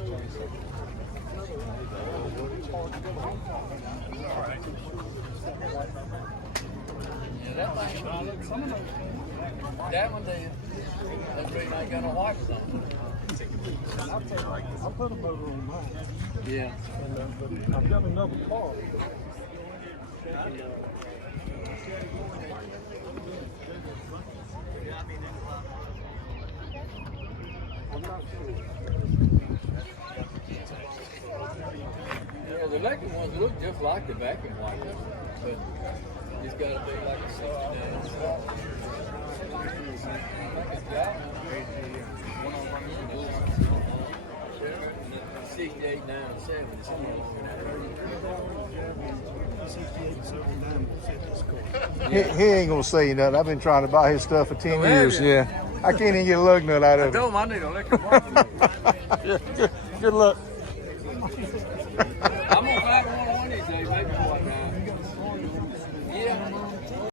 Yeah, that thing, that one there, that reason I ain't got no wipers on. I put a motor on mine. Yeah. And, but I've got another car. I'm not sure. Yeah, the electric ones look just like the vacuum wipers, but it's got to be like a 68, 9, 7. 68, 79 will fit this car. He ain't gonna say nothing. I've been trying to buy his stuff for 10 Oh, years. have you? Yeah, I can't even get a lug nut out I of it. told him I need an electric wipers. Good luck. I'm gonna find one of these days, maybe one now. Yeah.